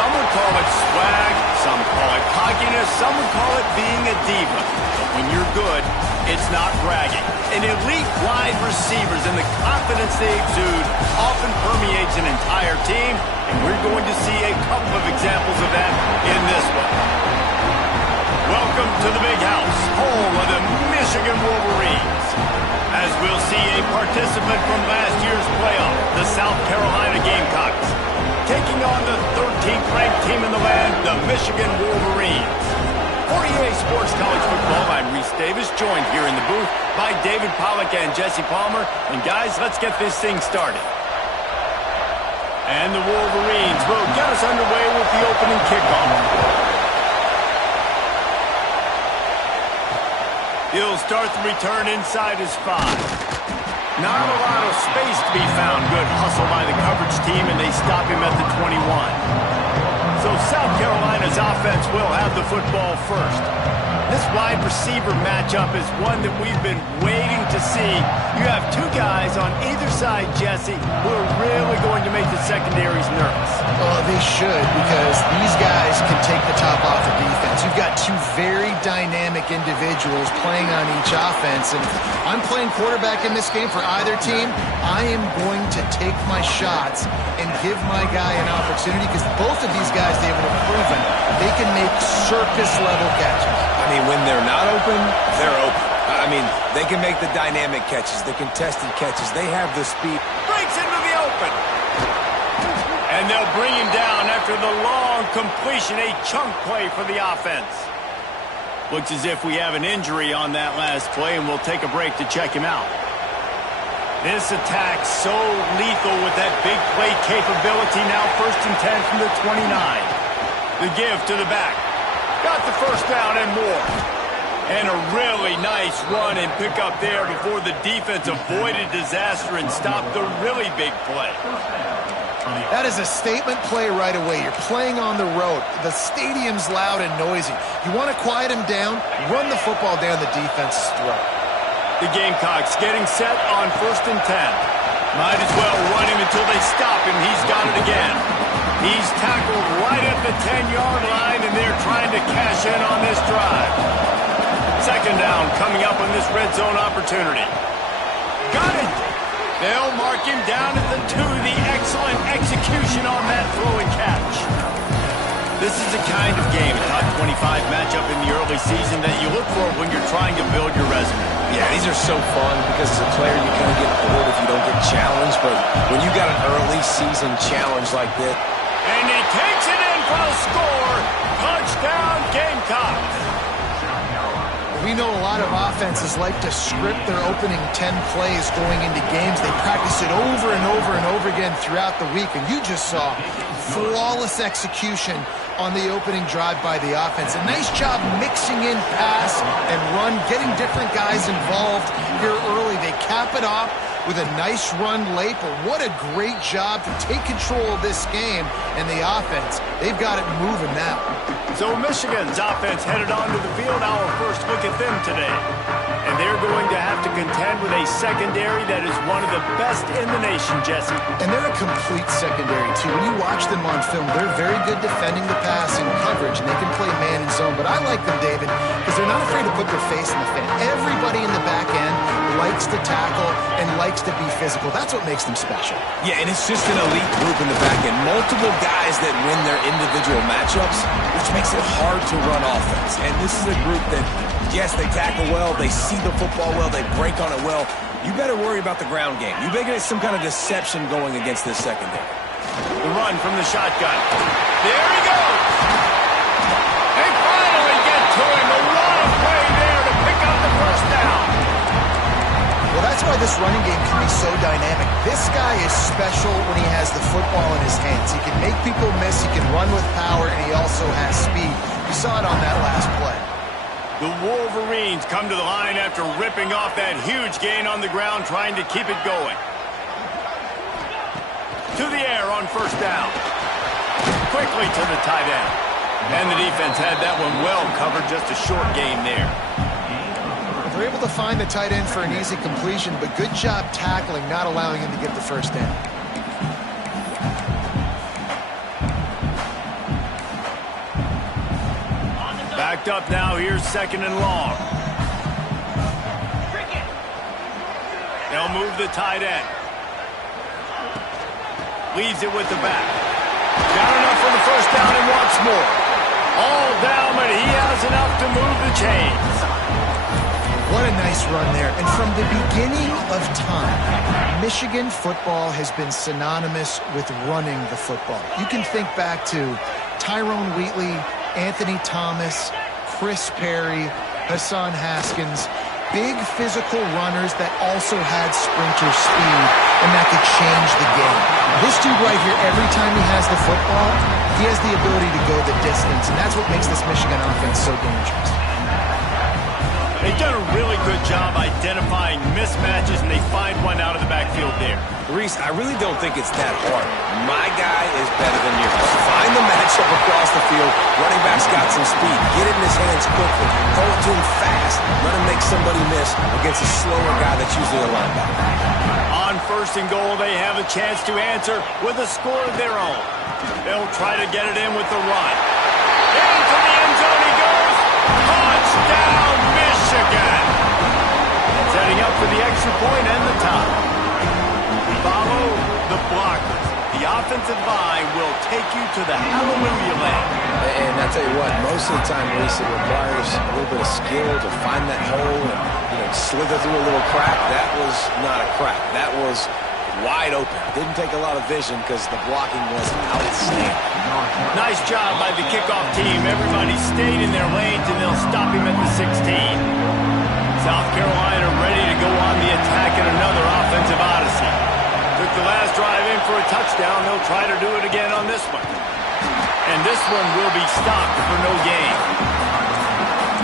Some would call it swag, some call it cockiness, some would call it being a diva. But when you're good, it's not bragging. An elite wide receivers and the confidence they exude often permeates an entire team, and we're going to see a couple of examples of that in this one. Welcome to the Big House, home of the Michigan Wolverines. As we'll see a participant from last year's playoff, the South Carolina Gamecocks, taking on the 13th ranked team in the land, the Michigan Wolverines. For EA Sports College Football, I'm Reese Davis, joined here in the booth by David Pollack and Jesse Palmer. And guys, let's get this thing started. And the Wolverines will get us underway with the opening kickoff. He'll start the return inside his 5. Not a lot of space to be found. Good hustle by the coverage team, and they stop him at the 21. So South Carolina's offense will have the football first. This wide receiver matchup is one that we've been waiting to see. You have two guys on either side, Jesse, who are really going to make the secondaries nervous. Well, they should, because these guys can take the top off the defense. You've got two very dynamic individuals playing on each offense, and if I'm playing quarterback in this game for either team, I am going to take my shots and give my guy an opportunity, because both of these guys, they have proven they can make circus-level catches. I mean, when they're not open, they're open. I mean, they can make the dynamic catches, the contested catches. They have the speed. Breaks into the open. And they'll bring him down after the long completion, a chunk play for the offense. Looks as if we have an injury on that last play, and we'll take a break to check him out. This attack so lethal with that big play capability. Now 1st and 10 from the 29. The give to the back. Got the first down and more. And a really nice run and pick up there before the defense avoided disaster and stopped the really big play. That is a statement play right away. You're playing on the road. The stadium's loud and noisy. You want to quiet him down, run the football down the defense's throat. The Gamecocks getting set on 1st and 10. Might as well run him until they stop him. He's got it again. He's tackled right at the 10-yard line, and they're trying to cash in on this drive. 2nd down coming up on this red zone opportunity. Got it! They'll mark him down at the 2. The excellent execution on that throw and catch. This is the kind of game, a top 25 matchup in the early season, that you look for when you're trying to build your resume. Yeah, these are so fun because as a player you kind of get bored if you don't get challenged. But when you got an early season challenge like this. And he takes it in for the score. Touchdown, Gamecocks. We know a lot of offenses like to script their opening 10 plays going into games. They practice it over and over and over again throughout the week, and you just saw flawless execution on the opening drive by the offense. A nice job mixing in pass and run, getting different guys involved here early. They cap it off with a nice run late, but what a great job to take control of this game. And the offense, they've got it moving now. So Michigan's offense headed onto the field. Our first look at them today. And they're going to have to contend with a secondary that is one of the best in the nation, Jesse. And they're a complete secondary, too. When you watch them on film, they're very good defending the pass in coverage, and they can play man and zone. But I like them, David, because they're not afraid to put their face in the fan. Everybody in the back end likes to tackle and likes to be physical. That's what makes them special. Yeah, and it's just an elite group in the back end. Multiple guys that win their individual matchups, which makes it hard to run offense. And this is a group that, yes, they tackle well, they see the football well, they break on it well. You better worry about the ground game. You better get some kind of deception going against this secondary. The run from the shotgun. There he goes. They finally get to him. A lot of play there to pick up the first down. Well, that's why this running game can be so dynamic. This guy is special when he has the football in his hands. He can make people miss, he can run with power, and he also has speed. You saw it on that last play. The Wolverines come to the line after ripping off that huge gain on the ground, trying to keep it going. To the air on 1st down. Quickly to the tight end. And the defense had that one well covered, just a short gain there. They're able to find the tight end for an easy completion, but good job tackling, not allowing him to get the first down. locked up now. Here's 2nd and long. They'll move the tight end. Leaves it with the back. Got enough for the first down and wants more. All down, but he has enough to move the chains. What a nice run there. And from the beginning of time, Michigan football has been synonymous with running the football. You can think back to Tyrone Wheatley, Anthony Thomas, Chris Perry, Hassan Haskins. Big physical runners that also had sprinter speed, and that could change the game. This dude right here, every time he has the football, he has the ability to go the distance, and that's what makes this Michigan offense so dangerous. They've done a really good job identifying mismatches, and they find one out of the backfield there. Reese, I really don't think it's that hard. My guy is better than yours. Find the matchup across the field. Running back's got some speed. Get it in his hands quickly. Throw it to him fast. Let him make somebody miss against a slower guy that's usually a linebacker. On 1st and goal, they have a chance to answer with a score of their own. They'll try to get it in with the run. Into the end zone he goes. Touchdown, Michigan! Setting up for the extra point and the tie. Follow the blockers. The offensive line will take you to the hallelujah land. And I tell you what, most of the time, Reese, it requires a little bit of skill to find that hole and slither through a little crack. That was not a crack. That was wide open. Didn't take a lot of vision because the blocking was outstanding. Nice job by the kickoff team. Everybody stayed in their lanes, and they'll stop him at the 16. South Carolina ready to go on the attack in another offensive odyssey. Took the last drive in for a touchdown. They'll try to do it again on this one. And this one will be stopped for no gain.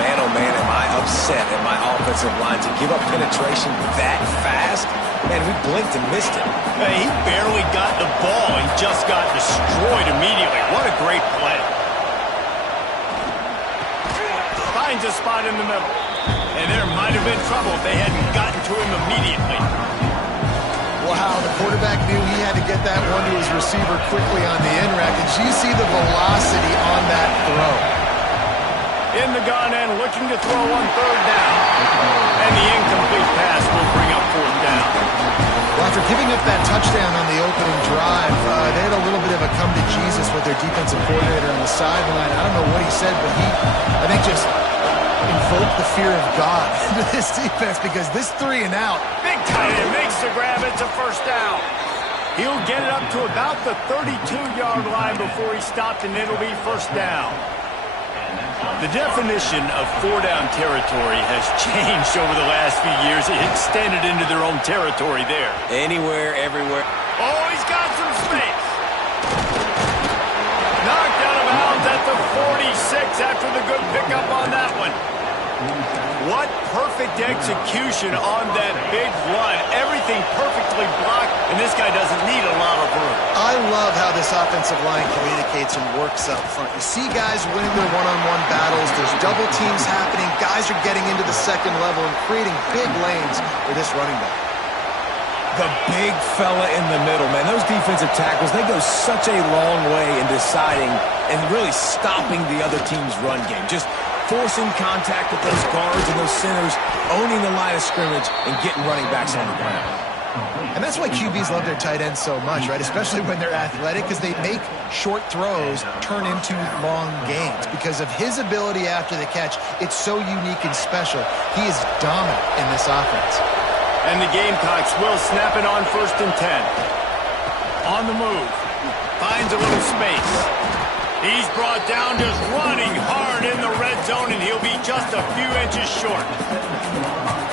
Man, oh man, am I upset at my offensive line to give up penetration that fast? Man, we blinked and missed it. Hey, he barely got the ball. He just got destroyed immediately. What a great play. Finds a spot in the middle. And there might have been trouble if they hadn't gotten to him immediately. Wow, the quarterback knew he had to get that one to his receiver quickly on the in route. Did you see the velocity on that throw? In the gun and looking to throw on 3rd down. And the incomplete pass will bring up 4th down. Well, after giving up that touchdown on the opening drive, they had a little bit of a come to Jesus with their defensive coordinator on the sideline. I don't know what he said, but he, I think, just invoked the fear of God into this defense, because this 3 and out. Big tight end makes the grab. It's a 1st down. He'll get it up to about the 32-yard line before he stopped, and it'll be 1st down. The definition of 4-down territory has changed over the last few years. It extended into their own territory there. Anywhere, everywhere. Oh, he's got some space. Knocked out of bounds at the 46 after the good pickup on that one. What perfect execution on that big run. Everything perfectly blocked, and this guy doesn't need a lot of room. I love how this offensive line communicates and works up front. You see guys winning their one-on-one battles. There's double teams happening. Guys are getting into the 2nd level and creating big lanes for this running back. The big fella in the middle, man. Those defensive tackles, they go such a long way in deciding and really stopping the other team's run game. Just forcing contact with those guards and those centers, owning the line of scrimmage, and getting running backs on the ground. And that's why QBs love their tight ends so much, right? Especially when they're athletic, because they make short throws turn into long gains. Because of his ability after the catch, it's so unique and special. He is dominant in this offense. And the Gamecocks will snap it on 1st and 10. On the move. Finds a little space. He's brought down just running hard in the red zone, and he'll be just a few inches short.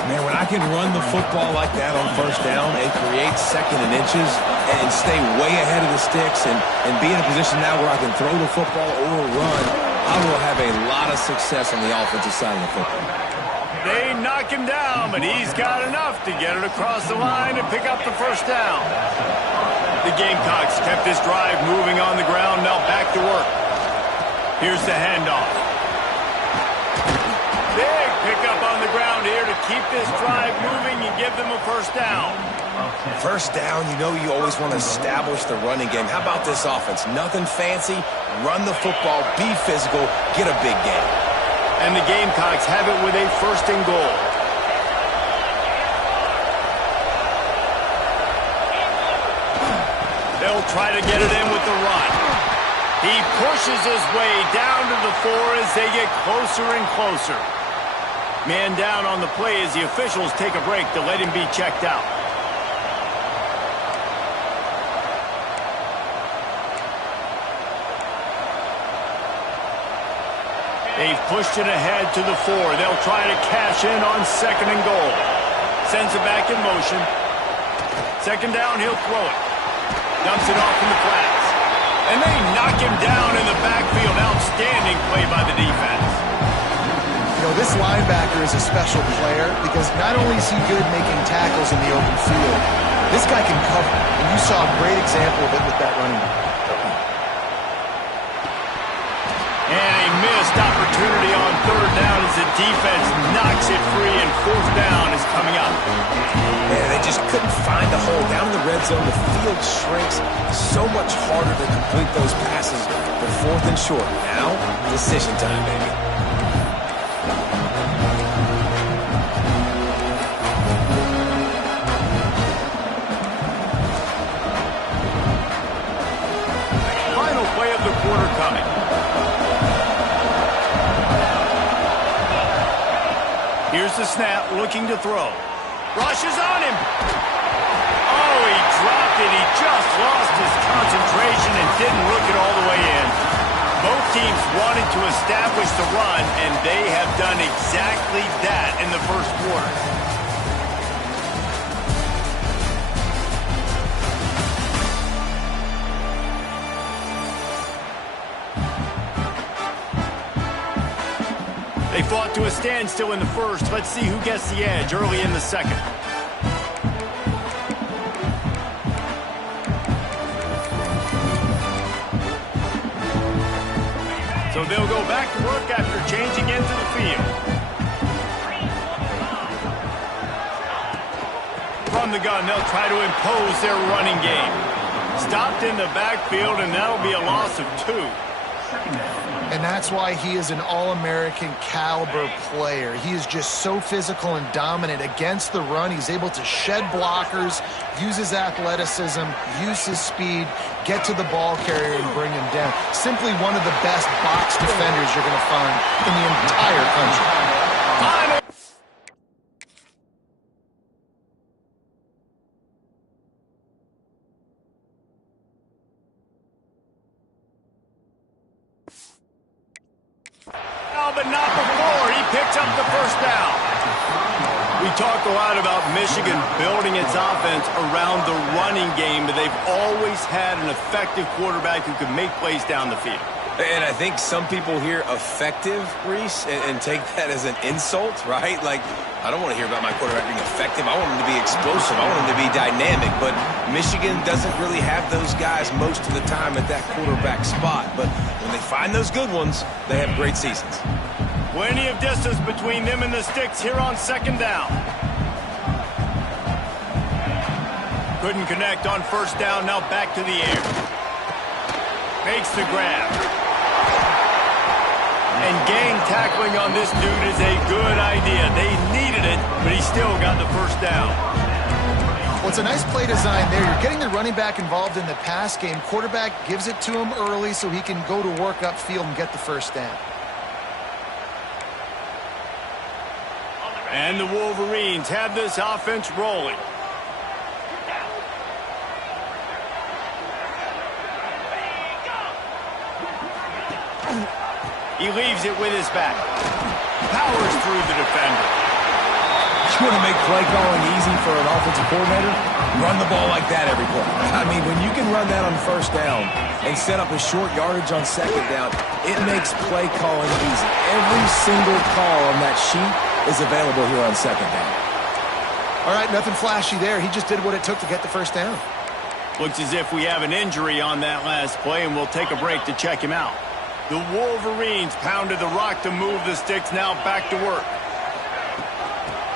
Man, when I can run the football like that on 1st down and create 2nd and inches and stay way ahead of the sticks and be in a position now where I can throw the football or run, I will have a lot of success on the offensive side of the football. They knock him down, but he's got enough to get it across the line and pick up the 1st down. The Gamecocks kept this drive moving on the ground, now back to work. Here's the handoff. Big pickup on the ground here to keep this drive moving and give them a 1st down. 1st down, you always want to establish the running game. How about this offense? Nothing fancy. Run the football, be physical, get a big gain. And the Gamecocks have it with a 1st and goal. They'll try to get it in with the run. He pushes his way down to the 4 as they get closer and closer. Man down on the play as the officials take a break to let him be checked out. They've pushed it ahead to the 4. They'll try to cash in on 2nd and goal. Sends it back in motion. 2nd down, he'll throw it. Dumps it off in the flats. And they knock him down in the backfield. Outstanding play by the defense. You know, this linebacker is a special player because not only is he good making tackles in the open field, this guy can cover. And you saw a great example of it with that running back. And a missed opportunity on 3rd down as the defense knocks it free, and 4th down is coming up. Yeah, they just couldn't find a hole. Down in the red zone, the field shrinks. So much harder to complete those passes. But 4th and short. Now, decision time, baby. Final play of the quarter coming. Here's the snap, looking to throw. Rushes on him. Oh, he dropped it. He just lost his concentration and didn't look it all the way in. Both teams wanted to establish the run, and they have done exactly that in the 1st quarter. They fought to a standstill in the 1st. Let's see who gets the edge early in the 2nd. So they'll go back to work after changing into the field. From the gun, they'll try to impose their running game. Stopped in the backfield, and that'll be a loss of 2. And that's why he is an All-American caliber player. He is just so physical and dominant against the run. He's able to shed blockers, use his athleticism, use his speed, get to the ball carrier and bring him down. Simply one of the best box defenders you're going to find in the entire country. But not before he picks up the 1st down. We talk a lot about Michigan building its offense around the running game, but they've always had an effective quarterback who could make plays down the field. And I think some people hear effective, Reese, and take that as an insult, right? Like, I don't want to hear about my quarterback being effective. I want him to be explosive. I want him to be dynamic. But Michigan doesn't really have those guys most of the time at that quarterback spot. But when they find those good ones, they have great seasons. Plenty of distance between them and the sticks here on 2nd down. Couldn't connect on 1st down. Now back to the air. Makes the grab. And gang tackling on this dude is a good idea. They needed it, but he still got the 1st down. Well, it's a nice play design there. You're getting the running back involved in the pass game. Quarterback gives it to him early so he can go to work upfield and get the 1st down. And the Wolverines have this offense rolling. He leaves it with his back. Powers through the defender. You want to make play calling easy for an offensive coordinator? Run the ball like that every play. I mean, when you can run that on 1st down and set up a short yardage on 2nd down, it makes play calling easy. Every single call on that sheet is available here on 2nd down. All right, nothing flashy there. He just did what it took to get the 1st down. Looks as if we have an injury on that last play, and we'll take a break to check him out. The Wolverines pounded the rock to move the sticks, now back to work.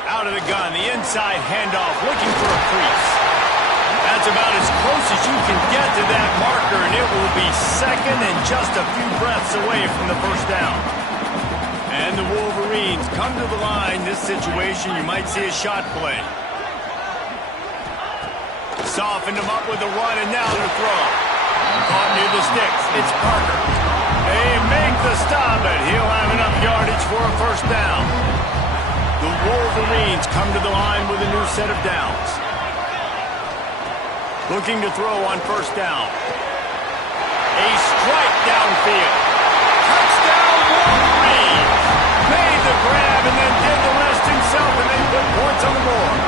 Out of the gun, the inside handoff, looking for a crease. That's about as close as you can get to that marker, and it will be 2nd and just a few breaths away from the 1st down. And the Wolverines come to the line. This situation, you might see a shot play. Softened them up with a run, and now they're throwing. Caught near the sticks. It's Parker. They make the stop, and he'll have enough yardage for a first down. The Wolverines come to the line with a new set of downs. Looking to throw on first down. A strike downfield. Touchdown, Wolverines! Made the grab and then did the rest himself, and they put points on the board.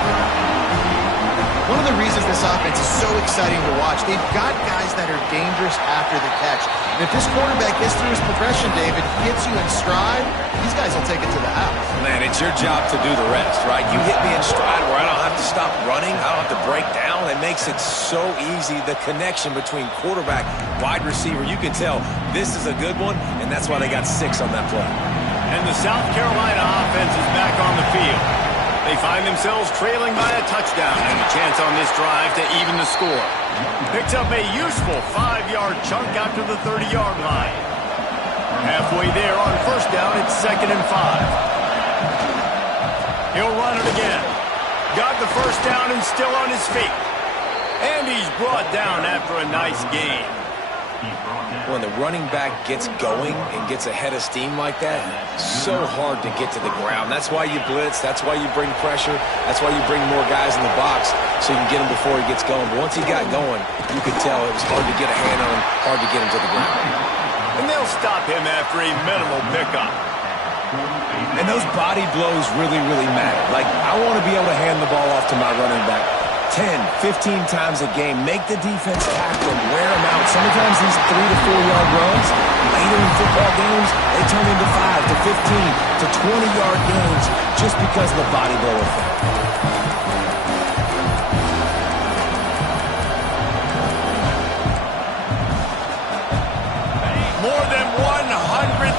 One of the reasons this offense is so exciting to watch, they've got guys that are dangerous after the catch. And if this quarterback gets through his progression, David, gets you in stride, these guys will take it to the house. Man, it's your job to do the rest, right? You hit me in stride where I don't have to stop running, I don't have to break down. It makes it so easy. The connection between quarterback, wide receiver, you can tell this is a good one, and that's why they got 6 on that play. And the South Carolina offense is back on the field. They find themselves trailing by a touchdown and a chance on this drive to even the score. Picks up a useful 5-yard chunk out to the 30-yard line. Halfway there on first down, it's 2nd and 5. He'll run it again. Got the first down and still on his feet. And he's brought down after a nice gain. When the running back gets going and gets ahead of steam like that, so hard to get to the ground. That's why you blitz. That's why you bring pressure. That's why you bring more guys in the box so you can get him before he gets going. But once he got going, you could tell it was hard to get a hand on him, hard to get him to the ground. And they'll stop him after a minimal pickup. And those body blows really, really matter. Like, I want to be able to hand the ball off to my running back 10, 15 times a game. Make the defense tackle them, wear them out. Sometimes these 3 to 4 yard runs, later in football games, they turn into 5 to 15 to 20-yard games just because of the body blow effect. More than 100,000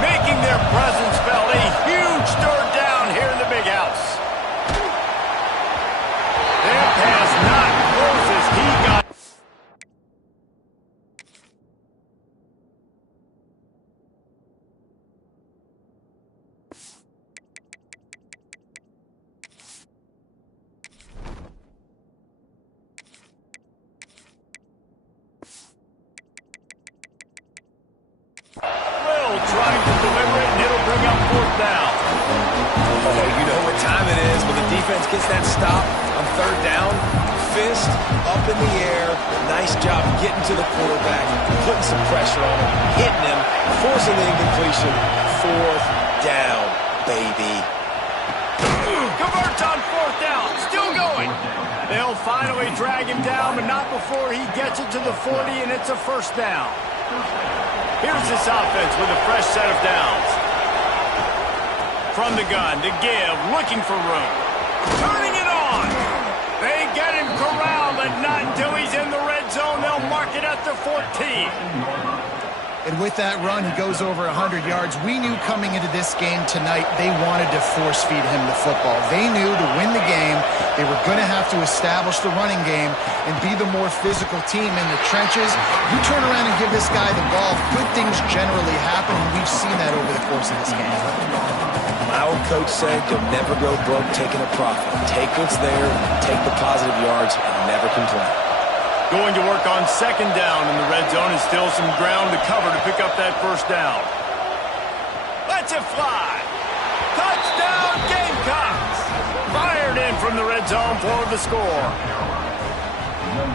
making their presence felt. A huge third down here in the big house. Their pass not close as he got. Will trying to deliver it, and it'll bring up fourth down. Oh, you know what time it is. When the defense gets that stop on third down, fist up in the air. Nice job getting to the quarterback, putting some pressure on him, hitting him, forcing the incompletion. Fourth down, baby. Converts on fourth down, still going. They'll finally drag him down, but not before he gets it to the 40, and it's a first down. Here's this offense with a fresh set of downs. From the gun, to give, looking for room. Turning it on. They get him corralled, but not until he's in the red zone. They'll mark it at the 14. And with that run, he goes over 100 yards. We knew coming into this game tonight, they wanted to force-feed him the football. They knew to win the game, they were going to have to establish the running game and be the more physical team in the trenches. You turn around and give this guy the ball, good things generally happen, and we've seen that over the course of this game. My old coach said, you'll never go broke taking a profit. Take what's there, take the positive yards, and never complain. Going to work on second down in the red zone, and still some ground to cover to pick up that first down. Lets it fly. Touchdown, Gamecocks! Fired in from the red zone for the score.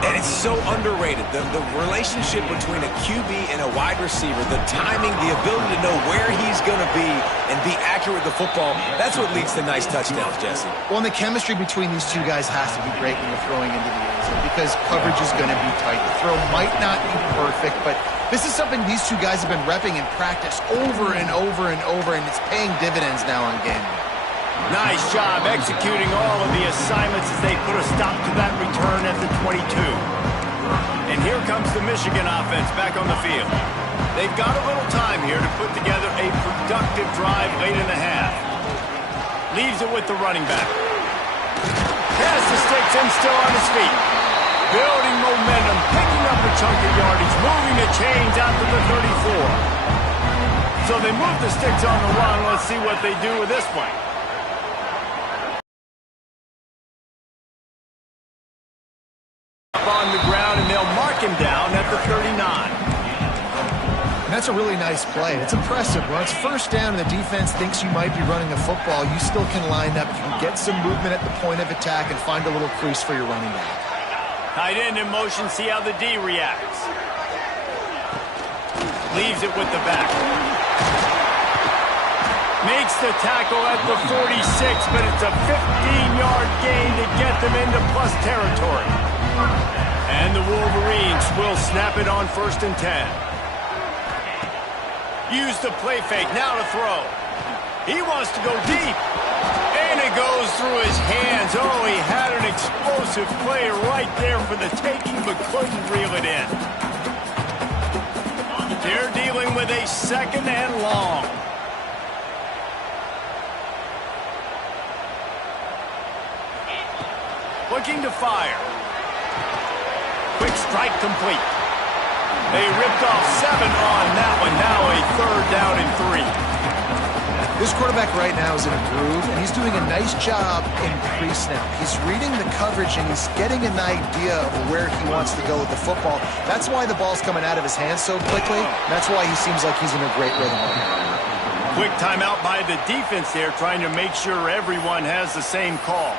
And it's so underrated. The relationship between a QB and a wide receiver, the timing, the ability to know where he's going to be and be accurate with the football, that's what leads to nice touchdowns, Jesse. Well, and the chemistry between these two guys has to be great when you're throwing into the end zone because coverage is going to be tight. The throw might not be perfect, but this is something these two guys have been repping in practice over and over and over, and it's paying dividends now on game day. Nice job executing all of the assignments as they put a stop to that return at the 22. And here comes the Michigan offense back on the field. They've got a little time here to put together a productive drive late in the half. Leaves it with the running back. Pass the sticks and still on his feet. Building momentum, picking up a chunk of yardage, moving the chains out to the 34. So they move the sticks on the run. Let's see what they do with this one. Up on the ground, and they'll mark him down at the 39. And that's a really nice play. It's impressive. When it's first down and the defense thinks you might be running a football, you still can line up. You can get some movement at the point of attack and find a little crease for your running back. Tight end in motion, see how the D reacts. Leaves it with the back. Makes the tackle at the 46, but it's a 15-yard gain to get them into plus territory. And the Wolverines will snap it on 1st and 10. Use the play fake, now to throw. He wants to go deep. And it goes through his hands. Oh, he had an explosive play right there for the taking, but couldn't reel it in. They're dealing with a 2nd and long. Looking to fire. Quick strike complete. They ripped off 7 on that one. Now a 3rd down and 3. This quarterback right now is in a groove, and he's doing a nice job in crease now. He's reading the coverage, and he's getting an idea of where he wants to go with the football. That's why the ball's coming out of his hands so quickly. That's why he seems like he's in a great rhythm right now. Quick timeout by the defense there, trying to make sure everyone has the same call.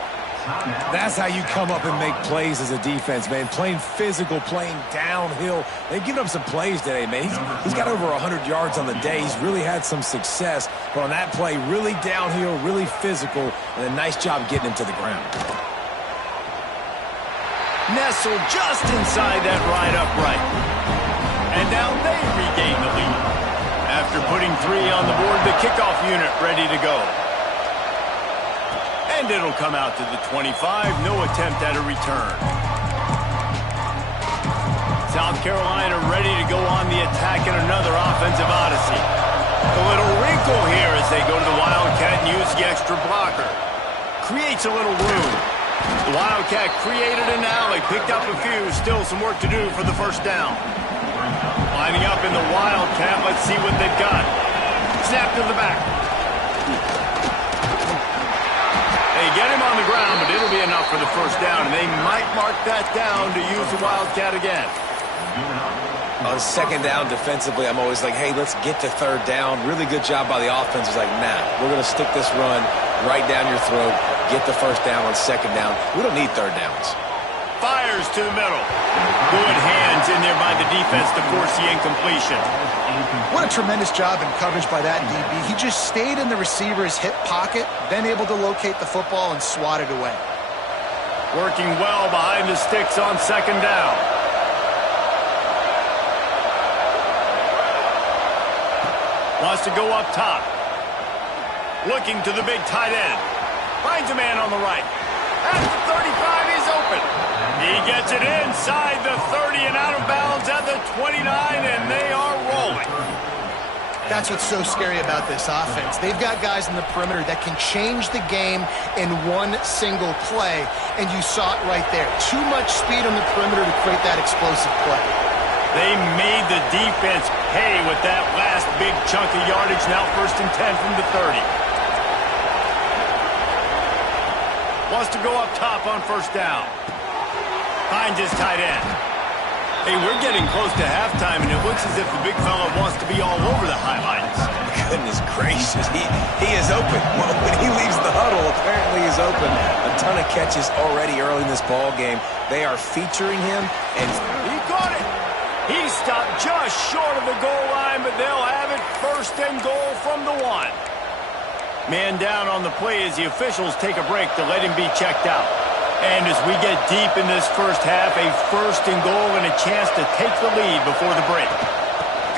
That's how you come up and make plays as a defense, man. Playing physical, playing downhill. They've given up some plays today, man. He's got over 100 yards on the day. He's really had some success. But on that play, really downhill, really physical, and a nice job getting him to the ground. Nestled just inside that right upright. And now they regain the lead. After putting 3 on the board, the kickoff unit ready to go. And it'll come out to the 25. No attempt at a return. South Carolina ready to go on the attack in another offensive odyssey. A little wrinkle here as they go to the Wildcat and use the extra blocker. Creates a little room. The Wildcat created an alley, picked up a few. Still some work to do for the 1st down. Lining up in the Wildcat. Let's see what they've got. Snap to the back. They get him on the ground, but it'll be enough for the 1st down, and they might mark that down to use the Wildcat again. On 2nd down defensively, I'm always like, hey, let's get to 3rd down. Really good job by the offense. It's like, nah, we're going to stick this run right down your throat, get the 1st down on 2nd down. We don't need 3rd downs. Fires to the middle. Good hands in there by the defense to force the incompletion. What a tremendous job in coverage by that DB. He just stayed in the receiver's hip pocket, then able to locate the football and swat it away. Working well behind the sticks on 2nd down. Wants to go up top. Looking to the big tight end. Finds a man on the right. At the 35, he's open. He gets it inside the 30 and out of bounds at the 29, and they are rolling. That's what's so scary about this offense. They've got guys in the perimeter that can change the game in one single play, and you saw it right there. Too much speed on the perimeter to create that explosive play. They made the defense pay with that last big chunk of yardage. Now 1st and 10 from the 30. Wants to go up top on 1st down. Finds his tight end. Hey, we're getting close to halftime, and it looks as if the big fella wants to be all over the highlights. Goodness gracious, he is open. Well, when he leaves the huddle, apparently he's open. A ton of catches already early in this ball game. They are featuring him, and he caught it. He stopped just short of the goal line, but they'll have it 1st and goal from the 1. Man down on the play as the officials take a break to let him be checked out. And as we get deep in this 1st half, a 1st and goal and a chance to take the lead before the break.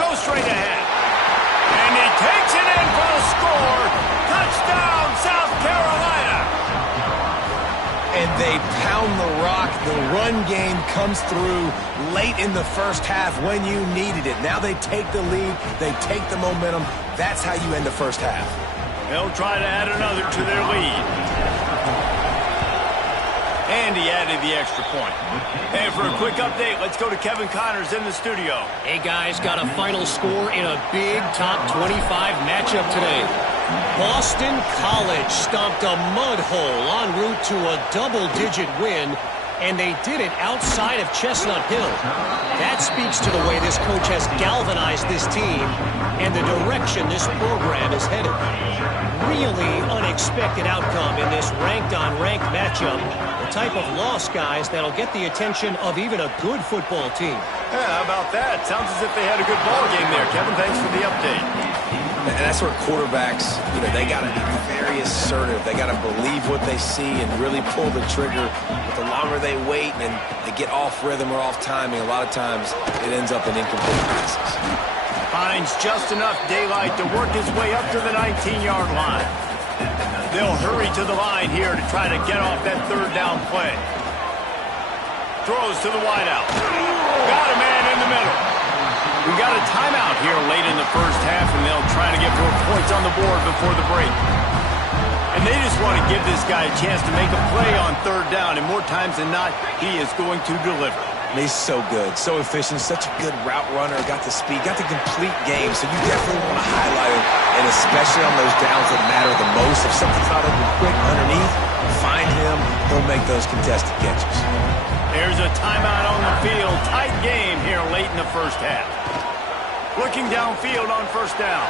Go straight ahead. And he takes it in for the score. Touchdown, South Carolina. And they pound the rock. The run game comes through late in the 1st half when you needed it. Now they take the lead. They take the momentum. That's how you end the 1st half. They'll try to add another to their lead. And he added the extra point. And for a quick update, let's go to Kevin Connors in the studio. Hey, guys, got a final score in a big top 25 matchup today. Boston College stomped a mud hole en route to a double-digit win, and they did it outside of Chestnut Hill. That speaks to the way this coach has galvanized this team and the direction this program is headed. Really unexpected outcome in this ranked-on-ranked matchup. The type of loss, guys, that'll get the attention of even a good football team. Yeah, how about that? Sounds as if they had a good ball game there. Kevin, thanks for the update. And that's where quarterbacks, they got to be very assertive. They got to believe what they see and really pull the trigger. But the longer they wait and they get off rhythm or off timing, a lot of times it ends up in incomplete passes. Finds just enough daylight to work his way up to the 19-yard line. They'll hurry to the line here to try to get off that third down play. Throws to the wideout. Got a man in the middle. We got a timeout here late in the first half, and they'll try to get more points on the board before the break. And they just want to give this guy a chance to make a play on third down, and more times than not, he is going to deliver. And he's so good, so efficient, such a good route runner, got the speed, got the complete game, so you definitely want to highlight him, and especially on those downs that matter the most. If something's not open quick underneath, find him, he'll make those contested catches. There's a timeout on the field. Tight game here late in the first half. Looking downfield on first down.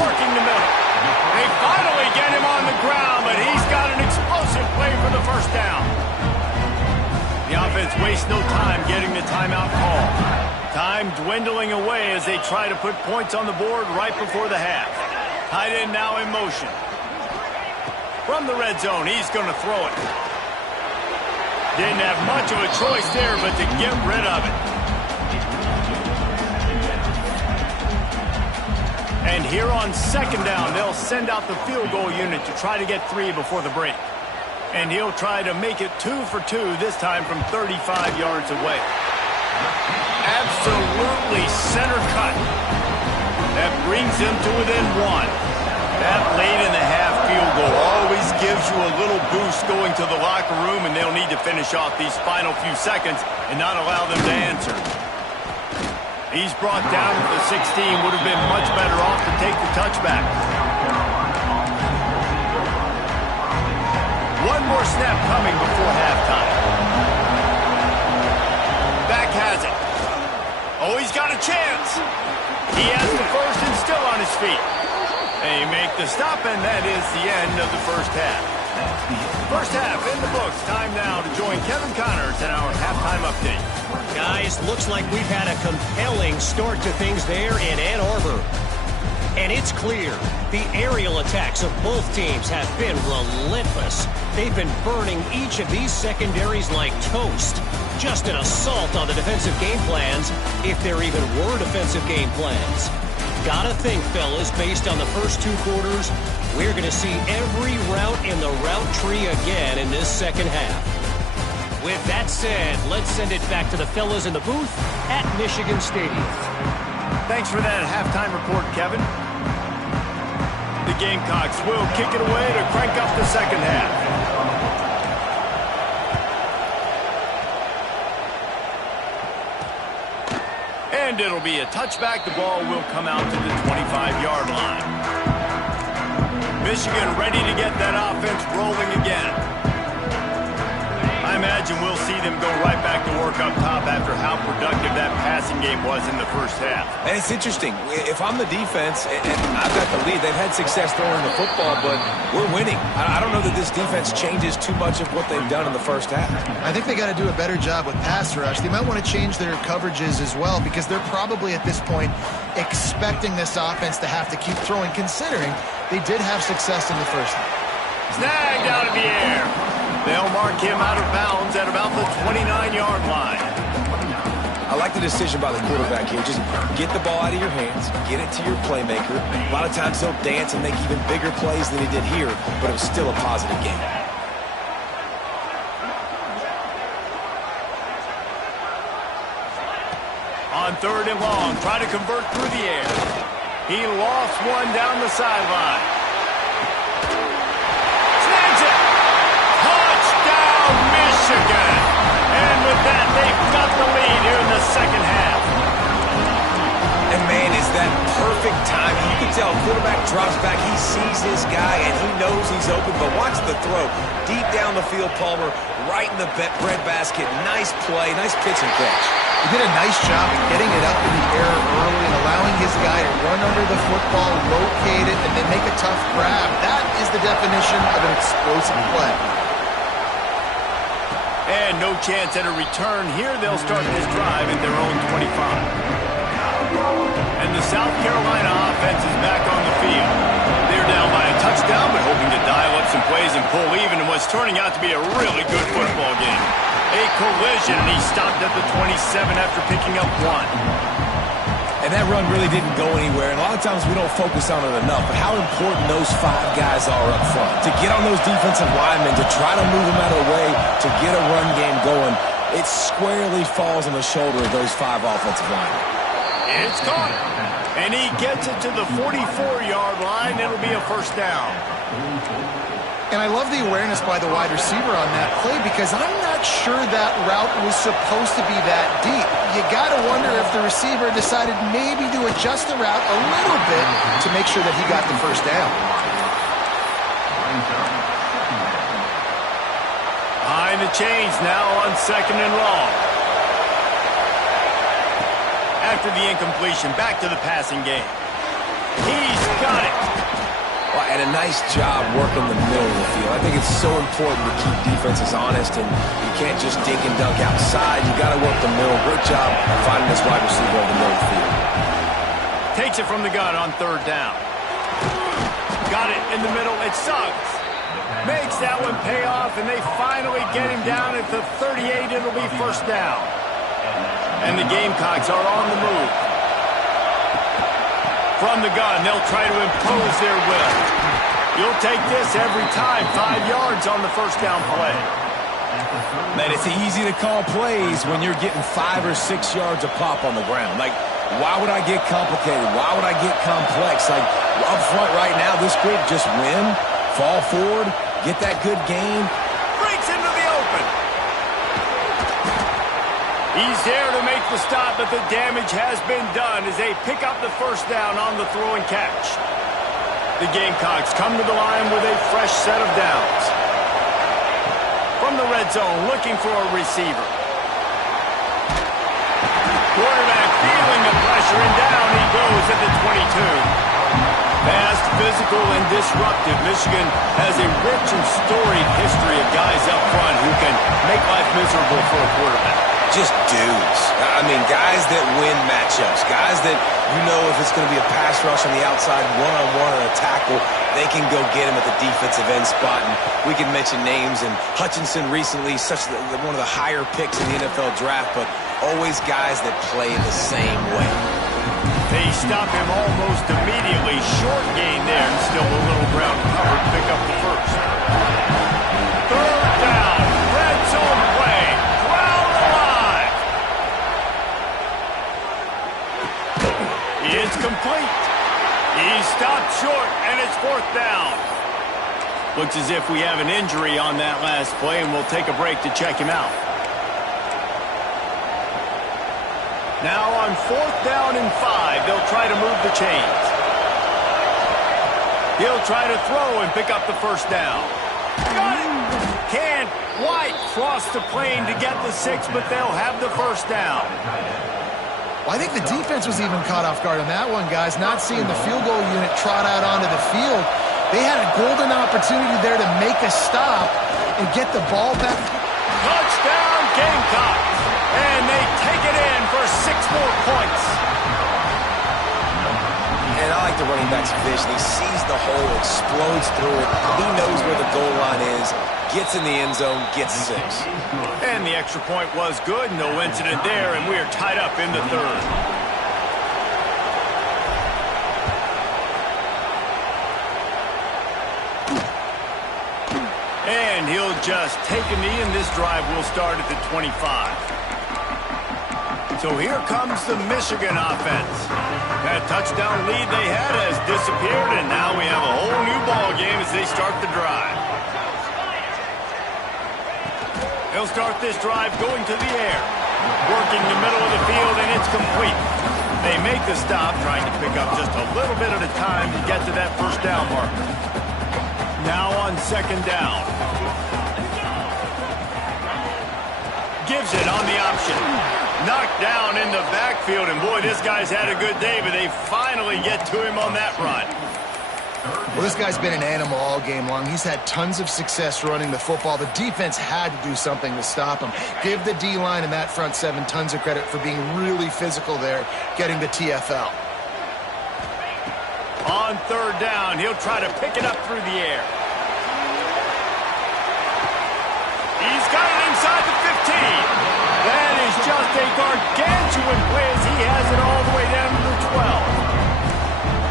Working the middle. They finally get him on the ground, but he's got an explosive play for the first down. The offense wastes no time getting the timeout call. Time dwindling away as they try to put points on the board right before the half. Tight end now in motion. From the red zone, he's going to throw it. Didn't have much of a choice there, but to get rid of it. And here on second down, they'll send out the field goal unit to try to get 3 before the break. And he'll try to make it 2 for 2, this time from 35 yards away. Absolutely center cut. That brings them to within 1. That late in the half field goal always gives you a little boost going to the locker room, and they'll need to finish off these final few seconds and not allow them to answer. He's brought down to the 16. Would have been much better off to take the touchback. One more snap coming before halftime. Back has it. Oh, he's got a chance. He has the first and still on his feet. They make the stop, and that is the end of the first half. First half in the books. Time now to join Kevin Connors in our halftime update. Guys, looks like we've had a compelling start to things there in Ann Arbor. And it's clear, the aerial attacks of both teams have been relentless. They've been burning each of these secondaries like toast. Just an assault on the defensive game plans, if there even were defensive game plans. Gotta think, fellas, based on the first 2 quarters, we're going to see every route in the route tree again in this second half. With that said, let's send it back to the fellas in the booth at Michigan Stadium. Thanks for that halftime report, Kevin. The Gamecocks will kick it away to crank up the second half. And it'll be a touchback. The ball will come out to the 25-yard line. Michigan ready to get that offense rolling again. I imagine we'll see them go right back to work up top after how productive that passing game was in the first half. And it's interesting. If I'm the defense and I've got the lead, they've had success throwing the football, but we're winning. I don't know that this defense changes too much of what they've done in the first half. I think they got to do a better job with pass rush. They might want to change their coverages as well, because they're probably at this point expecting this offense to have to keep throwing, considering they did have success in the first half. Snagged out of the air. They'll mark him out of bounds at about the 29-yard line. I like the decision by the quarterback here. Just get the ball out of your hands, get it to your playmaker. A lot of times he'll dance and make even bigger plays than he did here, but it was still a positive game. On third and long, try to convert through the air. He lost one down the sideline. like that, they've got the lead here in the second half. And, man, is that perfect timing. You can tell quarterback drops back. He sees his guy, and he knows he's open. But watch the throw. Deep down the field, Palmer, right in the breadbasket. Nice play, nice pitch and catch. He did a nice job of getting it up in the air early and allowing his guy to run under the football, locate it, and then make a tough grab. That is the definition of an explosive play. And no chance at a return here. They'll start this drive at their own 25. And the South Carolina offense is back on the field. They're down by a touchdown, but hoping to dial up some plays and pull even in what's turning out to be a really good football game. A collision, and he stopped at the 27 after picking up 1. And that run really didn't go anywhere. And a lot of times we don't focus on it enough. But how important those 5 guys are up front. To get on those defensive linemen, to try to move them out of the way, to get a run game going, it squarely falls on the shoulder of those 5 offensive linemen. It's caught. And he gets it to the 44-yard line. It'll be a first down. And I love the awareness by the wide receiver on that play because I'm not sure that route was supposed to be that deep. You got to wonder if the receiver decided maybe to adjust the route a little bit to make sure that he got the first down. Behind the chains now on 2nd and long. After the incompletion, back to the passing game. He's got it. Well, and a nice job working the middle of the field. I think it's so important to keep defenses honest, and you can't just dink and dunk outside. You got to work the middle. Great job finding this wide receiver over the middle of the field. Takes it from the gun on 3rd down. Got it in the middle. It sucks. Makes that one pay off, and they finally get him down at the 38. It'll be first down. And the Gamecocks are on the move. From the gun, they'll try to impose their will. You'll take this every time. 5 yards on the first down play. Man, it's easy to call plays when you're getting 5 or 6 yards a pop on the ground. Like, why would I get complicated? Why would I get complex? Like, up front right now, this group just win, fall forward, get that good gain. Breaks into the open. He's there to make the stop, but the damage has been done as they pick up the first down on the throw and catch. The Gamecocks come to the line with a fresh set of downs. From the red zone, looking for a receiver. Quarterback feeling the pressure, and down he goes at the 22. Fast, physical, and disruptive. Michigan has a rich and storied history of guys up front who can make life miserable for a quarterback. Just dudes. I mean, guys that win matchups. Guys that, you know, if it's going to be a pass rush on the outside, one-on-one on a tackle, they can go get him at the defensive end spot. And we can mention names. And Hutchinson recently, one of the higher picks in the NFL draft, but always guys that play the same way. They stop him almost immediately. Short gain there, and still a little ground covered to pick up the first. 3rd down. Red zone play. Crowd alive. It's complete. He stopped short, and it's 4th down. Looks as if we have an injury on that last play, and we'll take a break to check him out. Now on 4th down and 5, they'll try to move the chains. He'll try to throw and pick up the first down. Got it! Can White cross the plane to get the 6, but they'll have the first down. Well, I think the defense was even caught off guard on that one, guys. Not seeing the field goal unit trot out onto the field. They had a golden opportunity there to make a stop and get the ball back. Touchdown, Gamecocks! And they take it in for 6 more points. And I like the running back's vision. He sees the hole, explodes through it. He knows where the goal line is, gets in the end zone, gets 6. And the extra point was good. No incident there, and we are tied up in the 3rd. And he'll just take a knee, and this drive will start at the 25. So here comes the Michigan offense. That touchdown lead they had has disappeared, and now we have a whole new ball game as they start the drive. He'll start this drive going to the air. Working the middle of the field, and it's complete. They make the stop, trying to pick up just a little bit at a time to get to that first down marker. Now on second down. Gives it on the option. Knocked down in the backfield, and boy, this guy's had a good day, but they finally get to him on that run. Well, this guy's been an animal all game long. He's had tons of success running the football. The defense had to do something to stop him. Give the D-line and that front seven tons of credit for being really physical there, getting the TFL. On third down, he'll try to pick it up through the air. He's got it inside the 15. That is just a gargantuan play as he has it all the way down to the 12.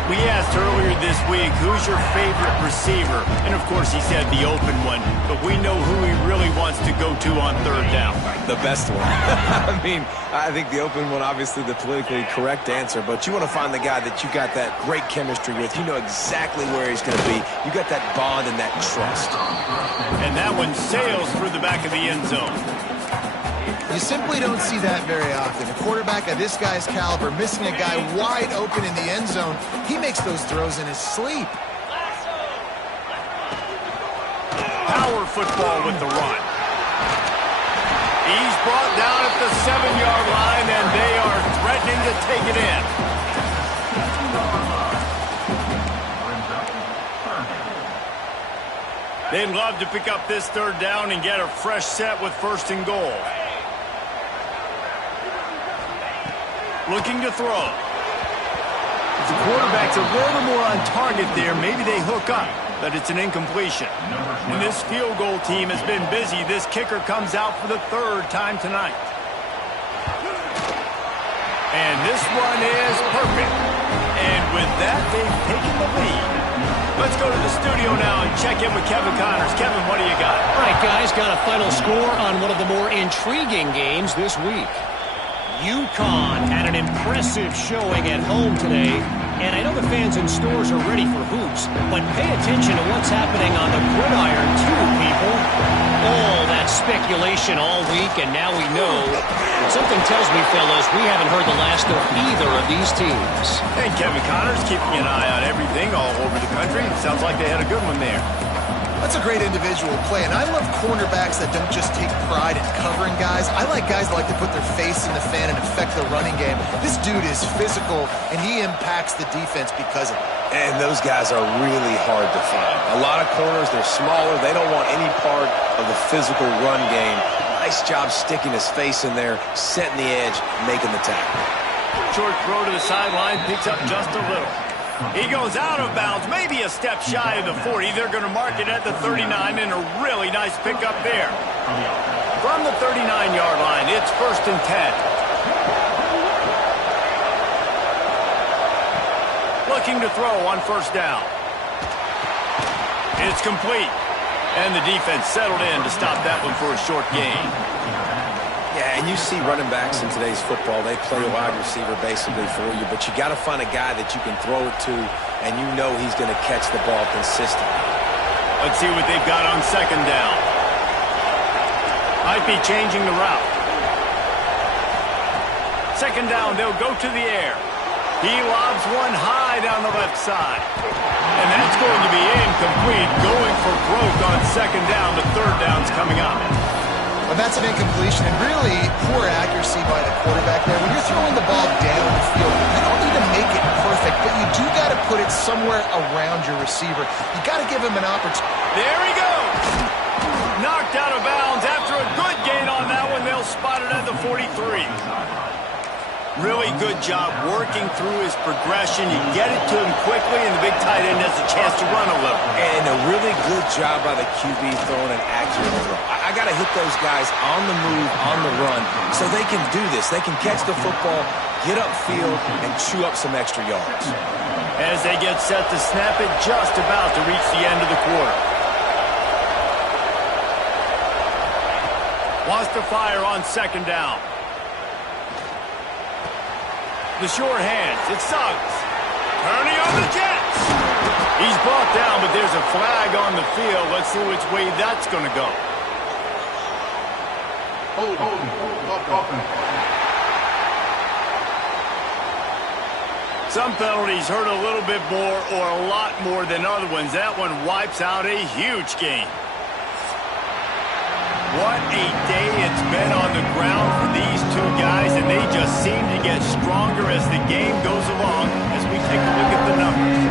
We asked earlier this week, who's your favorite receiver? And, of course, he said the open one. But we know who he really wants to go to on third down. The best one. I mean, I think the open one, obviously the politically correct answer. But you want to find the guy that you got that great chemistry with. You know exactly where he's going to be. You got that bond and that trust. And that one sails through the back of the end zone. You simply don't see that very often. A quarterback of this guy's caliber missing a guy wide open in the end zone. He makes those throws in his sleep. Power football with the run. He's brought down at the 7-yard line, and they are threatening to take it in. They'd love to pick up this third down and get a fresh set with first and goal. Looking to throw. If the quarterback's a little more on target there, maybe they hook up, but it's an incompletion. And this field goal team has been busy. This kicker comes out for the third time tonight. And this one is perfect. And with that, they've taken the lead. Let's go to the studio now and check in with Kevin Connors. Kevin, what do you got? All right, guys, got a final score on one of the more intriguing games this week. UConn had an impressive showing at home today, and I know the fans in stores are ready for hoops, but pay attention to what's happening on the gridiron too, people. All that speculation all week, and now we know. Something tells me, fellas, we haven't heard the last of either of these teams. And Kevin Connors keeping an eye on everything all over the country. Sounds like they had a good one there. That's a great individual play, and I love cornerbacks that don't just take pride in covering guys. I like guys that like to put their face in the fan and affect the running game. This dude is physical, and he impacts the defense because of it. And those guys are really hard to find. A lot of corners, they're smaller. They don't want any part of the physical run game. Nice job sticking his face in there, setting the edge, making the tackle. Short throw to the sideline, picks up just a little. He goes out of bounds, maybe a step shy of the 40. They're going to mark it at the 39, and a really nice pickup there. From the 39-yard line, it's 1st and 10. Looking to throw on 1st down. It's complete. And the defense settled in to stop that one for a short gain. Yeah, and you see running backs in today's football, they play a wide receiver basically for you, but you got to find a guy that you can throw it to, and you know he's going to catch the ball consistently. Let's see what they've got on 2nd down. Might be changing the route. 2nd down, they'll go to the air. He lobs one high down the left side. And that's going to be incomplete, going for broke on 2nd down. The 3rd down's coming up. Well, that's an incompletion, and really poor accuracy by the quarterback there. When you're throwing the ball down the field, you don't need to make it perfect, but you do got to put it somewhere around your receiver. You got to give him an opportunity. There he goes. Knocked out of bounds. After a good gain on that one, they'll spot it at the 43. Really good job working through his progression. You get it to him quickly, and the big tight end has a chance to run a little. And a really good job by the QB throwing an accurate throw. I got to hit those guys on the move, on the run, so they can do this. They can catch the football, get upfield, and chew up some extra yards. As they get set to snap it, just about to reach the end of the quarter. Wants to fire on 2nd down. The short hands, it's Suggs. Turning on the Jets. He's brought down, but there's a flag on the field. Let's see which way that's going to go. Some penalties hurt a little bit more or a lot more than other ones. That one wipes out a huge game. What a day it's been on the ground for these two guys, and they just seem to get stronger as the game goes along as we take a look at the numbers.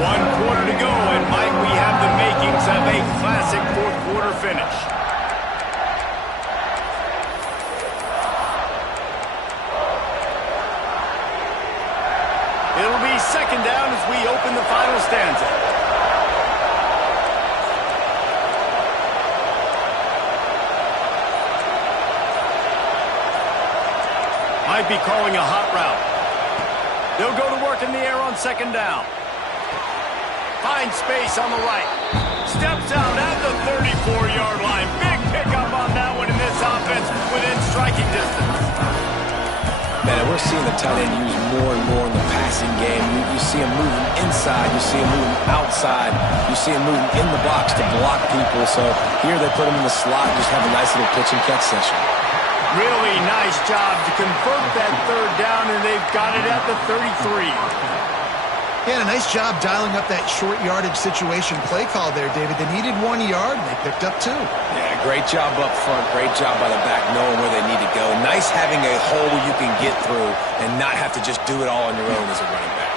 One quarter to go, and Mike, we have the makings of a classic fourth quarter finish. It'll be second down as we open the final stanza. Might be calling a hot route. They'll go to work in the air on second down. Finds space on the right. Steps out at the 34-yard line. Big pickup on that one in this offense within striking distance. Man, we're seeing the tight end used more and more in the passing game. You see him moving inside. You see him moving outside. You see him moving in the box to block people. So here they put him in the slot, just have a nice little pitch and catch session. Really nice job to convert that third down, and they've got it at the 33. Yeah, a nice job dialing up that short yardage situation play call there, David. They needed 1 yard, and they picked up 2. Yeah, great job up front. Great job by the back knowing where they need to go. Nice having a hole you can get through and not have to just do it all on your own as a running back.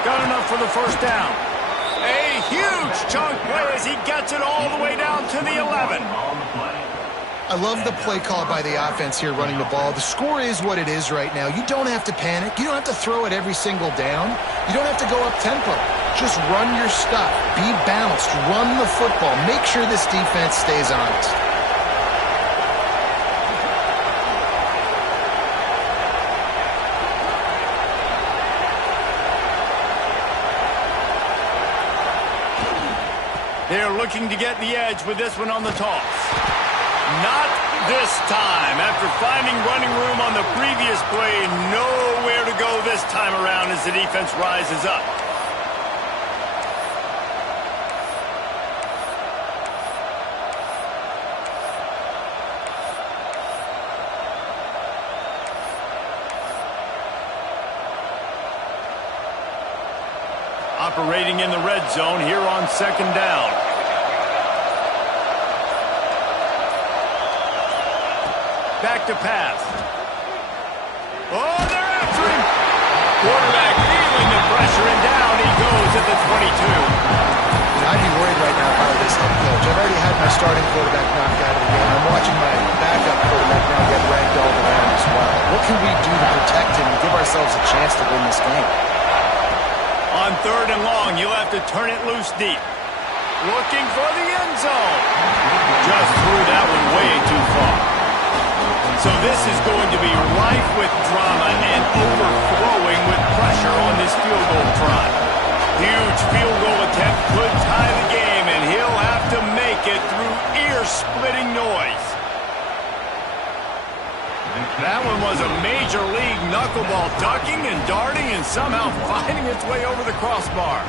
Got enough for the first down. A huge chunk play as he gets it all the way down to the 11. I love the play call by the offense here running the ball. The score is what it is right now. You don't have to panic. You don't have to throw it every single down. You don't have to go up tempo. Just run your stuff. Be balanced. Run the football. Make sure this defense stays honest. They're looking to get the edge with this one on the toss. Not this time. After finding running room on the previous play, nowhere to go this time around as the defense rises up. Operating in the red zone here on second down. Back to pass. Oh, they're after him. Quarterback feeling the pressure, and down he goes at the 22. I'd be worried right now if I were this head coach. I've already had my starting quarterback knocked out of the game. I'm watching my backup quarterback now get ragdolled around as well. What can we do to protect him and give ourselves a chance to win this game? On third and long, you'll have to turn it loose deep. Looking for the end zone. Just threw that one way too far. So this is going to be rife with drama and overflowing with pressure on this field goal try. Huge field goal attempt could tie the game, and he'll have to make it through ear-splitting noise. That one was a major league knuckleball, ducking and darting and somehow finding its way over the crossbar.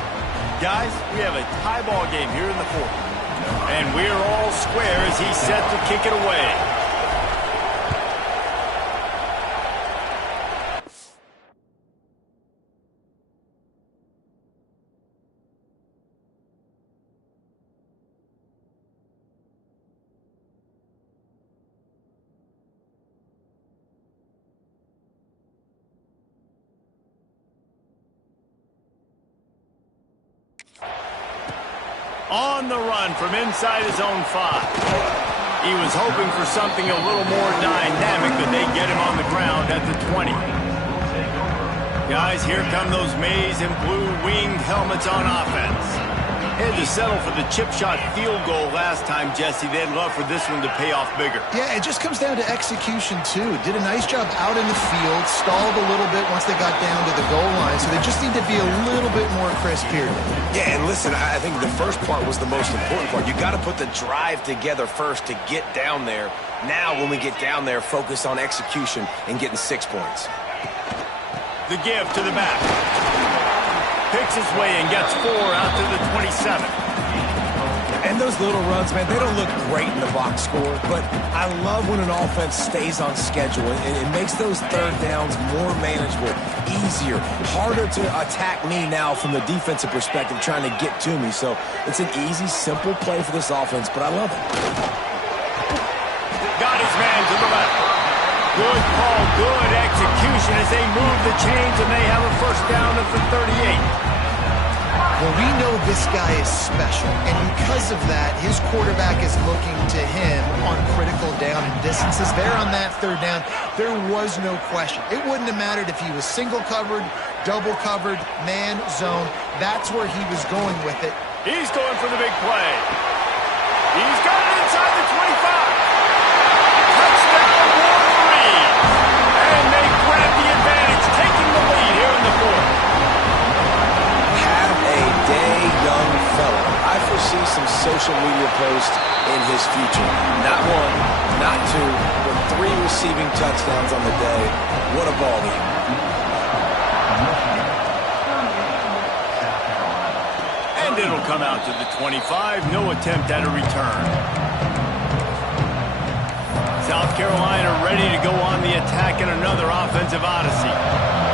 Guys, we have a tie ball game here in the fourth. And we're all square as he's set to kick it away. On the run from inside his own 5. He was hoping for something a little more dynamic, but they get him on the ground at the 20. Guys, here come those maize and blue winged helmets on offense. They had to settle for the chip shot field goal last time, Jesse. They'd love for this one to pay off bigger. Yeah, it just comes down to execution, too. Did a nice job out in the field, stalled a little bit once they got down to the goal line, so they just need to be a little bit more crisp here. Yeah, and listen, I think the first part was the most important part. You got to put the drive together first to get down there. Now, when we get down there, focus on execution and getting 6 points. The give to the back. picks his way and gets 4 out to the 27. And those little runs, man, they don't look great in the box score, but I love when an offense stays on schedule. It makes those third downs more manageable, easier, harder to attack me now from the defensive perspective trying to get to me. So it's an easy, simple play for this offense, but I love it. Got his man to the left. Good call, good execution as they move the chains and they have a first down at the 38. Well, we know this guy is special, and because of that, his quarterback is looking to him on critical down and distances. There on that third down, there was no question. It wouldn't have mattered if he was single covered, double covered, man, zone. That's where he was going with it. He's going for the big play. He's got it inside the 25. Touchdown, Wolverine. And they grab the advantage, taking the lead here in the fourth. Day, young fella. I foresee some social media posts in his future. Not one, not two, but 3 receiving touchdowns on the day. What a ball game. And it'll come out to the 25. No attempt at a return. South Carolina ready to go on the attack in another offensive odyssey.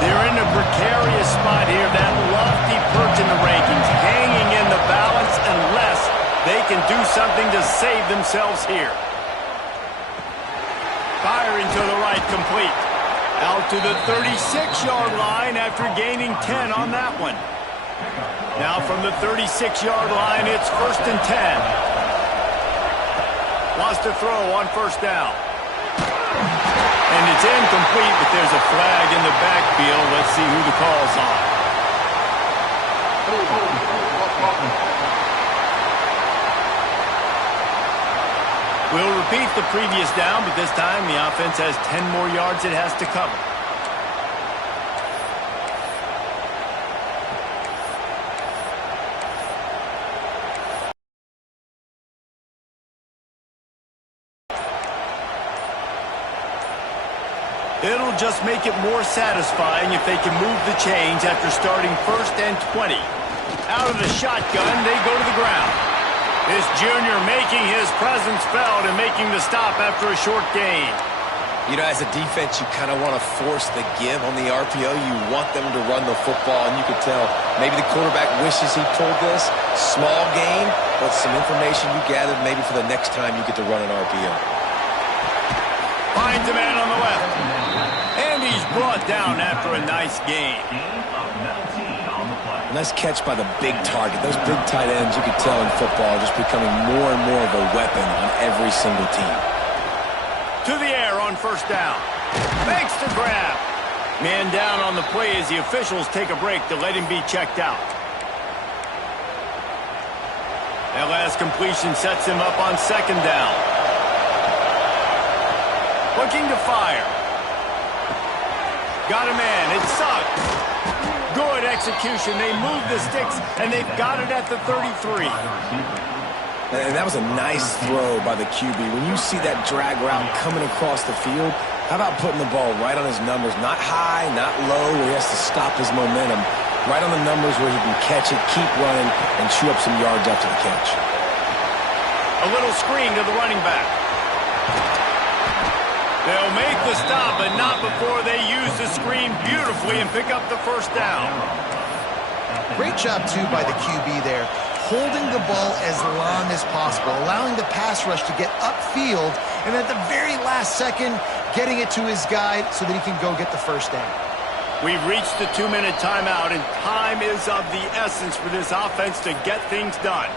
They're in a precarious spot here, that lofty perch in the rankings, hanging in the balance unless they can do something to save themselves here. Firing to the right, complete. Out to the 36-yard line after gaining 10 on that one. Now from the 36-yard line, it's 1st and 10. Lost a throw on first down. And it's incomplete, but there's a flag in the backfield. Let's see who the call's on. We'll repeat the previous down, but this time the offense has 10 more yards it has to cover. It'll just make it more satisfying if they can move the chains after starting 1st and 20. Out of the shotgun, they go to the ground. This junior making his presence felt and making the stop after a short gain. You know, as a defense, you kind of want to force the give on the RPO. You want them to run the football, and you could tell maybe the quarterback wishes he pulled this. Small gain, but some information you gathered maybe for the next time you get to run an RPO. Finds a man on the left. And he's brought down after a nice gain. Nice catch by the big target. Those big tight ends, you could tell in football, are just becoming more and more of a weapon on every single team. To the air on first down. Makes the grab. Man down on the play as the officials take a break to let him be checked out. That last completion sets him up on second down. Looking to fire. Got a man. It sucks. Good execution. They move the sticks, and they've got it at the 33. And that was a nice throw by the QB. When you see that drag route coming across the field, how about putting the ball right on his numbers? Not high, not low, where he has to stop his momentum. Right on the numbers where he can catch it, keep running, and chew up some yards after the catch. A little screen to the running back. They'll make the stop, but not before they use the screen beautifully and pick up the first down. Great job, too, by the QB there. Holding the ball as long as possible, allowing the pass rush to get upfield, and at the very last second, getting it to his guy so that he can go get the first down. We've reached the 2-minute timeout, and time is of the essence for this offense to get things done.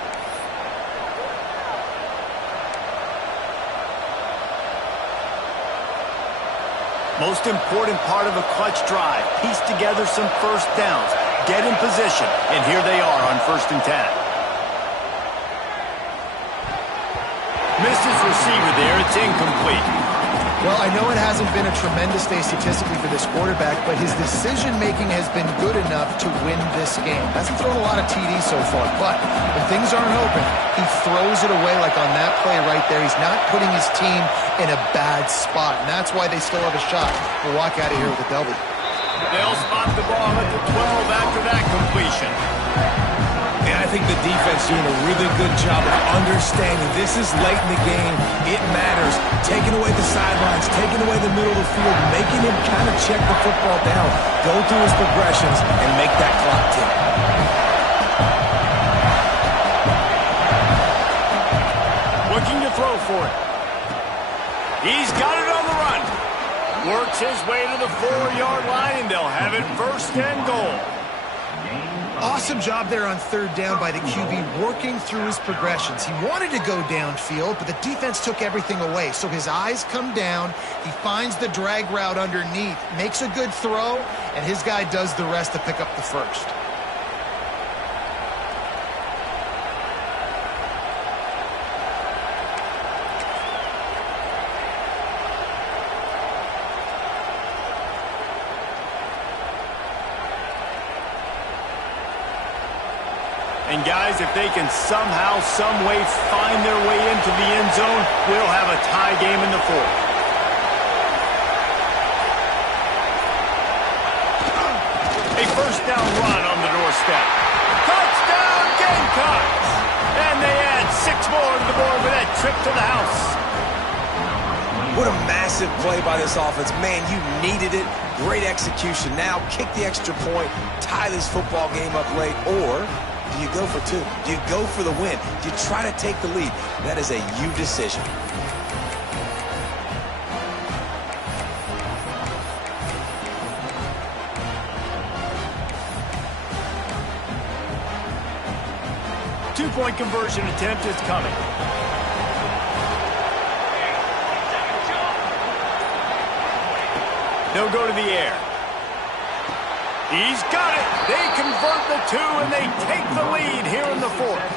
Most important part of a clutch drive, piece together some first downs, get in position, and here they are on 1st and 10. Missed his receiver there, it's incomplete. Well, I know it hasn't been a tremendous day statistically for this quarterback, but his decision-making has been good enough to win this game. Hasn't thrown a lot of TDs so far, but when things aren't open, he throws it away like on that play right there. He's not putting his team in a bad spot, and that's why they still have a shot to walk out of here with a W. They'll spot the ball at the 12 after that completion. And I think the defense doing a really good job of understanding this is late in the game. It matters. Taking away the sidelines, taking away the middle of the field, making him kind of check the football down, go through his progressions, and make that clock tick. Looking to throw for it. He's got it on the run. Works his way to the 4-yard line, and they'll have it first and goal. Awesome job there on third down by the QB, working through his progressions. He wanted to go downfield, but the defense took everything away. So his eyes come down, he finds the drag route underneath, makes a good throw, and his guy does the rest to pick up the first. And guys, if they can somehow, some way find their way into the end zone, we'll have a tie game in the fourth. A first down run on the doorstep. Touchdown Gamecocks! And they add 6 more to the board with that trip to the house. What a massive play by this offense. Man, you needed it. Great execution. Now kick the extra point, tie this football game up late, or do you go for 2? Do you go for the win? Do you try to take the lead? That is a you decision. Two-point conversion attempt is coming. They'll go to the air. He's got it. They convert the 2, and they take the lead here in the fourth.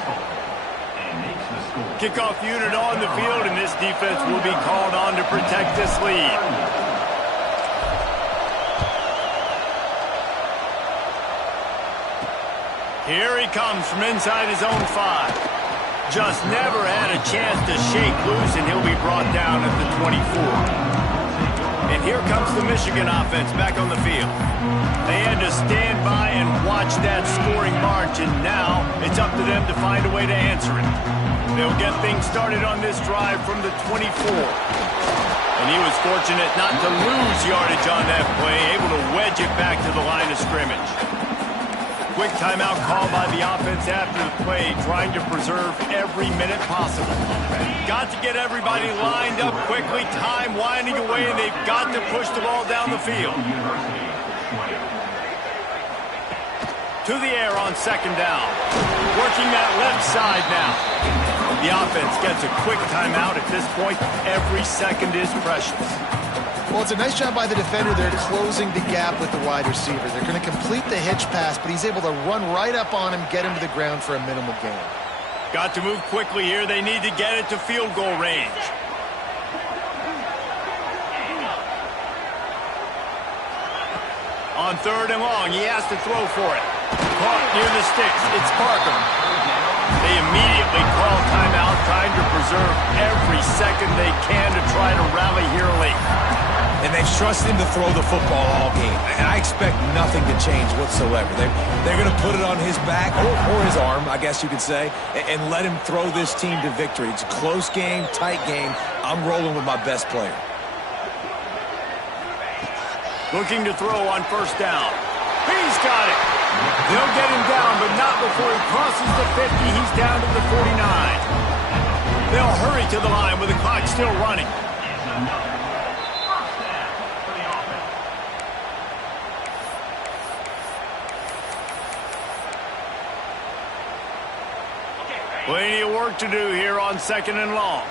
Kickoff unit on the field, and this defense will be called on to protect this lead. Here he comes from inside his own 5. Just never had a chance to shake loose, and he'll be brought down at the 24. And here comes the Michigan offense back on the field. They had to stand by and watch that scoring march, and now it's up to them to find a way to answer it. They'll get things started on this drive from the 24. And he was fortunate not to lose yardage on that play, able to wedge it back to the line of scrimmage. Quick timeout call by the offense after the play, trying to preserve every minute possible. Got to get everybody lined up quickly, time winding away, and they've got to push the ball down the field. To the air on second down. Working that left side now. The offense gets a quick timeout at this point. Every second is precious. Well, it's a nice job by the defender there closing the gap with the wide receiver. They're going to complete the hitch pass, but he's able to run right up on him, get him to the ground for a minimal gain. Got to move quickly here. They need to get it to field goal range. On third and long, he has to throw for it. Caught near the sticks. It's Parker. They immediately call timeout, trying to preserve every second they can to try to rally here late. And they've trusted him to throw the football all game. And I expect nothing to change whatsoever. They're going to put it on his back, or his arm, I guess you could say, and let him throw this team to victory. It's a close game, tight game. I'm rolling with my best player. Looking to throw on first down. He's got it. They'll get him down, but not before he crosses the 50. He's down to the 49. They'll hurry to the line with the clock still running. Plenty of work to do here on second and long.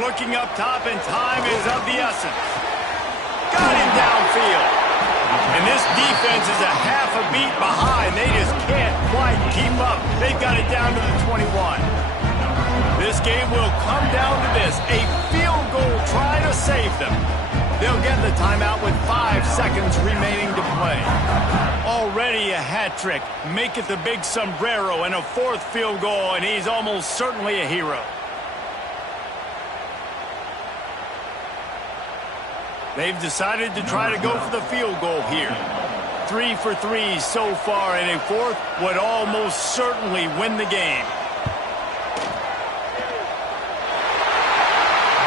Looking up top, and time is of the essence. Got him downfield. And this defense is a half a beat behind. They just can't quite keep up. They've got it down to the 21. This game will come down to this. A field goal try to save them. They'll get the timeout with 5 seconds remaining to play. Already a hat trick. Make it the big sombrero and a 4th field goal, and he's almost certainly a hero. They've decided to try to go for the field goal here. 3 for 3 so far, and a fourth would almost certainly win the game.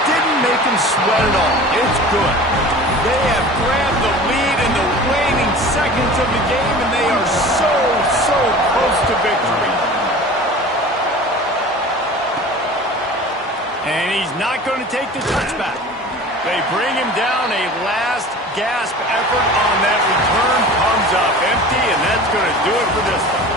Didn't make him sweat at all. It's good. They have grabbed the lead in the waning seconds of the game, and they are so close to victory. And he's not going to take the touchback. They bring him down. A last gasp effort on that return comes up empty, and that's going to do it for this one.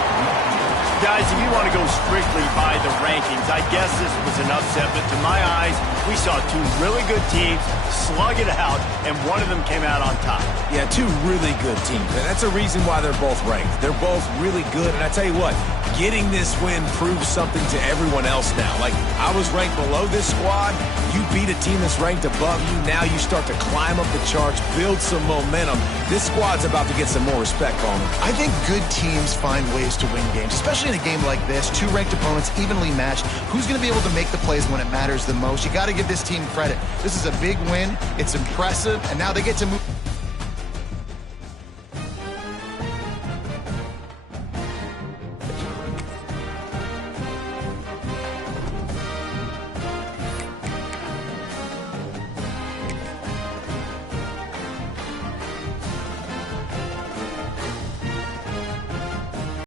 Guys, if you want to go strictly by the rankings, I guess this was an upset, but to my eyes, we saw two really good teams slug it out, and one of them came out on top. Yeah, two really good teams, and that's a reason why they're both ranked. They're both really good, and I tell you what, getting this win proves something to everyone else now. Like, I was ranked below this squad. You beat a team that's ranked above you. Now you start to climb up the charts, build some momentum. This squad's about to get some more respect on them. I think good teams find ways to win games, especially in a game like this. Two ranked opponents, evenly matched. Who's going to be able to make the plays when it matters the most? You got to give this team credit. This is a big win. It's impressive, and now they get to move.